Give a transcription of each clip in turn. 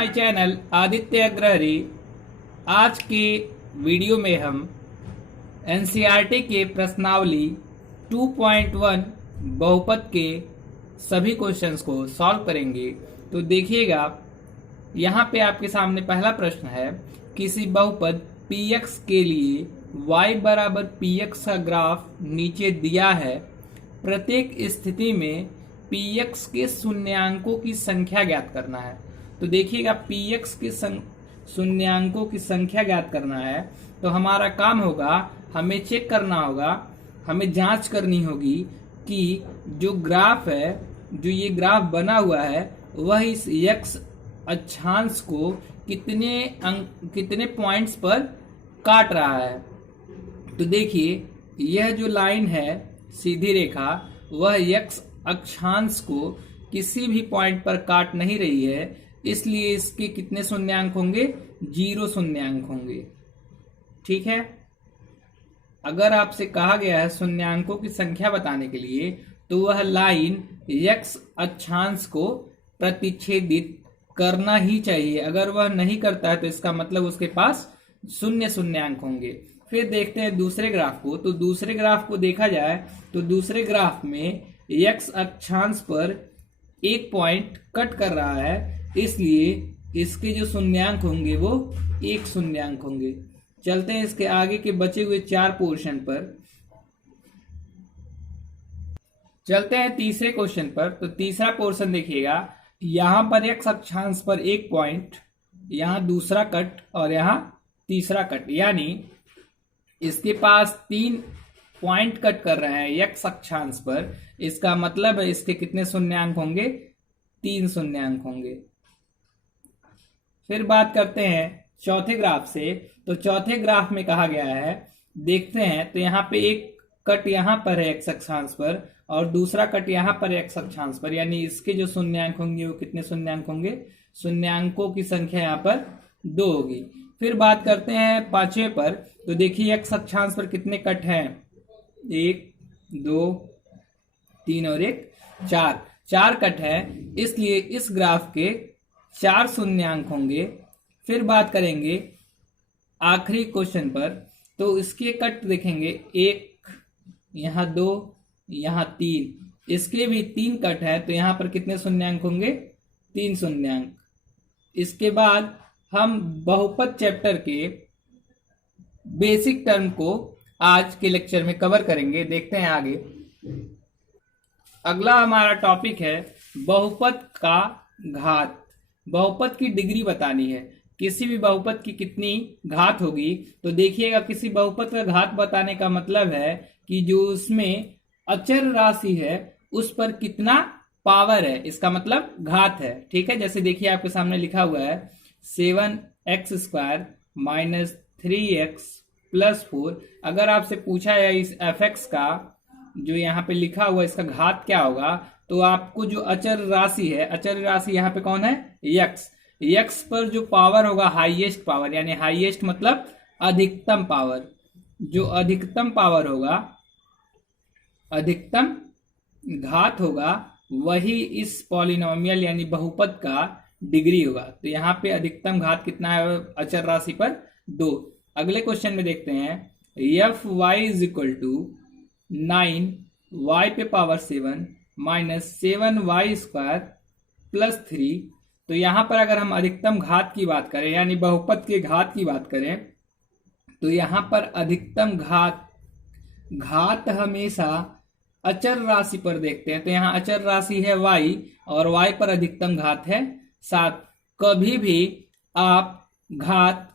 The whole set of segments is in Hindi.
My channel Aditya Agrahari. आज के वीडियो में हम एनसीईआरटी के प्रश्नावली 2.1 बहुपद के सभी क्वेश्चंस को सॉल्व करेंगे। तो देखिएगा, यहाँ पे आपके सामने पहला प्रश्न है, किसी बहुपद px के लिए y बराबर px का ग्राफ नीचे दिया है। प्रत्येक स्थिति में px के शून्यांकों की संख्या ज्ञात करना है। तो देखिएगा, px के शून्यांकों की संख्या ज्ञात करना है तो हमारा काम होगा, हमें चेक करना होगा, हमें जांच करनी होगी कि जो ग्राफ है, जो ये ग्राफ बना हुआ है, वह इस x अक्षांश को कितने पॉइंट्स पर काट रहा है। तो देखिए, यह जो लाइन है सीधी रेखा, वह x अक्षांश को किसी भी पॉइंट पर काट नहीं रही है, इसलिए इसके कितने शून्यांक होंगे? 0 शून्यांक होंगे। ठीक है। अगर आपसे कहा गया है शून्यांकों की संख्या बताने के लिए, तो वह लाइन x अक्षांश को प्रतिच्छेदित करना ही चाहिए। अगर वह नहीं करता है तो इसका मतलब उसके पास शून्य शून्यांक होंगे। फिर देखते हैं दूसरे ग्राफ को। तो दूसरे ग्राफ को देखा जाए तो दूसरे ग्राफ में x अक्षांश पर एक पॉइंट कट कर रहा है, इसलिए इसके जो शून्यांक होंगे वो 1 शून्यांक होंगे। चलते हैं इसके आगे के बचे हुए 4 पोर्शन पर। चलते हैं तीसरे क्वेश्चन पर। तो तीसरा पोर्शन देखिएगा, यहां पर x अक्षांश पर एक पॉइंट, यहां दूसरा कट और यहां तीसरा कट, यानी इसके पास 3 पॉइंट कट कर रहे हैं x अक्षांश पर। इसका मतलब है इसके कितने शून्यांक होंगे? 3 शून्यांक होंगे। फिर बात करते हैं चौथे ग्राफ से। तो चौथे ग्राफ में कहा गया है, देखते हैं, तो यहाँ पे एक कट यहाँ पर है x अक्षांश पर और दूसरा कट यहाँ पर है x अक्षांश पर, यानी इसके जो शून्यांक होंगे वो कितने शून्यांक होंगे? शून्यांकों की संख्या यहाँ पर 2 होगी। फिर बात करते हैं पांचवें पर। तो देखिए, x अक्षांश पर कितने कट हैं? 1 2 3 और 1 4 कट है, इसलिए इस ग्राफ के 4 शून्यांक होंगे। फिर बात करेंगे आखिरी क्वेश्चन पर। तो इसके कट देखेंगे, 1 यहाँ 2 यहाँ 3, इसके भी 3 कट है, तो यहाँ पर कितने शून्यांक होंगे? 3 शून्यांक। इसके बाद हम बहुपद चैप्टर के बेसिक टर्म को आज के लेक्चर में कवर करेंगे। देखते हैं आगे। अगला हमारा टॉपिक है बहुपद का घात। बहुपद की डिग्री बतानी है, किसी भी बहुपद की कितनी घात होगी। तो देखिएगा, किसी बहुपद का घात बताने का मतलब है कि जो उसमें अचर राशि है उस पर कितना पावर है, इसका मतलब घात है। ठीक है। जैसे देखिए, आपके सामने लिखा हुआ है 7x² माइनस 3x प्लस 4। अगर आपसे पूछा है इस fx का, जो यहाँ पे लिखा हुआ, इसका घात क्या होगा, तो आपको जो अचर राशि है, अचर राशि यहाँ पे कौन है? x पर जो पावर होगा, हाईएस्ट पावर, यानी हाईएस्ट मतलब अधिकतम पावर, जो अधिकतम पावर होगा, अधिकतम घात होगा, वही इस पॉलिनोमियल यानी बहुपद का डिग्री होगा। तो यहाँ पे अधिकतम घात कितना है अचर राशि पर? 2। अगले क्वेश्चन में देखते हैं, fy is equal to 9y पे पावर 7 माइनस 7y² प्लस 3। तो यहाँ पर अगर हम अधिकतम घात की बात करें, यानी बहुपद के घात की बात करें, तो यहाँ पर अधिकतम घात हमेशा अचर राशि पर देखते हैं। तो यहाँ अचर राशि है y और y पर अधिकतम घात है 7। कभी भी आप घात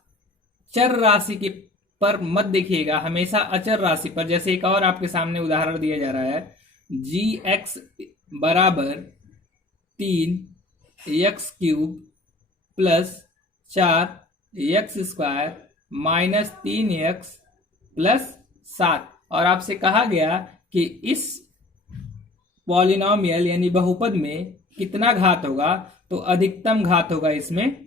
चर राशि के पर मत देखिएगा, हमेशा अचर राशि पर। जैसे एक और आपके सामने उदाहरण दिया जा रहा है, gx बराबर 3x³ plus 4x² minus 3x plus 7। और आपसे कहा गया कि इस पॉलिनोमियल यानी बहुपद में कितना घात होगा, तो अधिकतम घात होगा, इसमें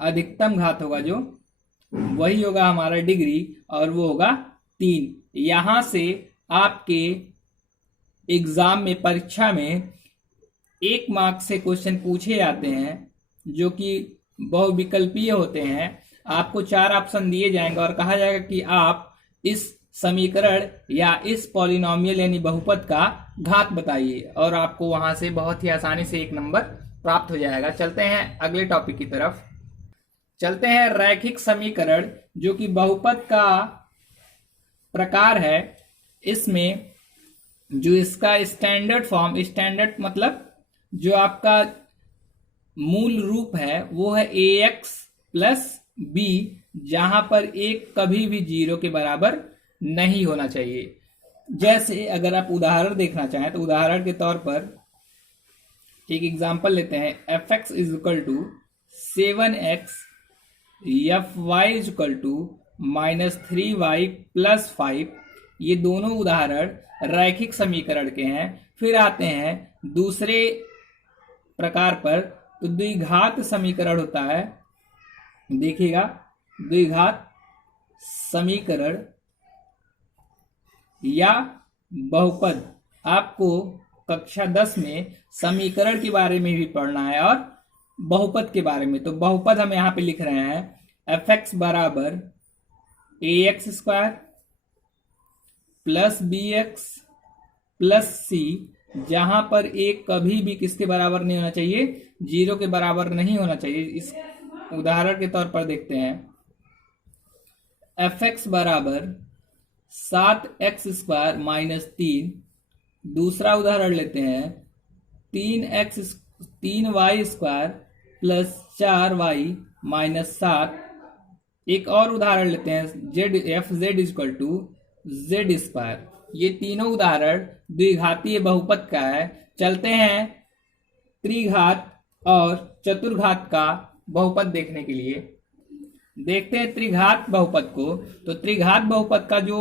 अधिकतम घात होगा, जो वही होगा हमारा डिग्री, और वो होगा 3। यहां से आपके एग्जाम में, परीक्षा में 1 मार्क्स से क्वेश्चन पूछे जाते हैं जो कि बहुविकल्पीय होते हैं। आपको 4 ऑप्शन दिए जाएंगे और कहा जाएगा कि आप इस समीकरण या इस पॉलिनोमियल यानी बहुपद का घात बताइए, और आपको वहां से बहुत ही आसानी से 1 नंबर प्राप्त हो जाएगा। चलते हैं अगले टॉपिक की तरफ। चलते हैं रैखिक समीकरण, जो कि बहुपद का प्रकार है। इसमें जो इसका स्टैंडर्ड फॉर्म, स्टैंडर्ड मतलब जो आपका मूल रूप है वो है ax प्लस b, जहां पर एक कभी भी 0 के बराबर नहीं होना चाहिए। जैसे अगर आप उदाहरण देखना चाहें तो उदाहरण के तौर पर एक एग्जांपल लेते हैं। fx is equal to 7x, fy is equal to -3y plus 5। ये दोनों उदाहरण रैखिक समीकरण के हैं। फिर आते हैं दूसरे प्रकार पर, तो द्विघात समीकरण होता है। देखिएगा, द्विघात समीकरण या बहुपद, आपको कक्षा 10 में समीकरण के बारे में भी पढ़ना है और बहुपद के बारे में। तो बहुपद हम यहाँ पे लिख रहे हैं fx बराबर ax square plus bx plus c, जहां पर एक कभी भी किसके बराबर नहीं होना चाहिए, 0 के बराबर नहीं होना चाहिए। इस उदाहरण के तौर पर देखते हैं। fx बराबर 7x स्क्वायर माइनस 3। दूसरा उदाहरण लेते हैं 3y square plus 4y minus 7। एक और उदाहरण लेते हैं fz equal to z square. ये तीनों उदाहरण द्विघातीय बहुपद का है। चलते हैं त्रिघात और चतुर्घात का बहुपद देखने के लिए। देखते हैं त्रिघात बहुपद को। तो त्रिघात बहुपद का जो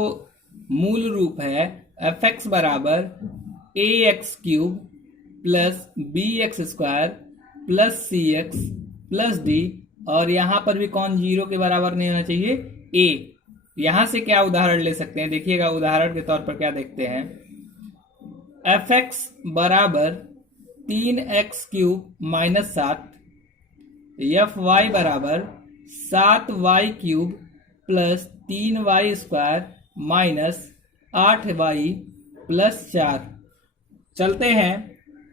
मूल रूप है fx बराबर ax cube plus bx square plus cx plus d, और यहां पर भी कौन 0 के बराबर नहीं होना चाहिए, a। यहां से क्या उदाहरण ले सकते हैं, देखिएगा उदाहरण के तौर पर क्या देखते हैं। fx बराबर 3x क्यूब माइनस 7, fy बराबर 7y cube plus 3y square minus 8y plus 4। चलते हैं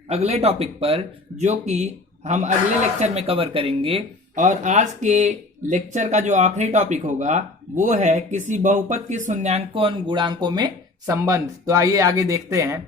अगले टॉपिक पर, जो कि हम अगले लेक्चर में कवर करेंगे। और आज के लेक्चर का जो आखिरी टॉपिक होगा वो है किसी बहुपद के शून्यांकों और गुणांकों में संबंध। तो आइए आगे देखते हैं।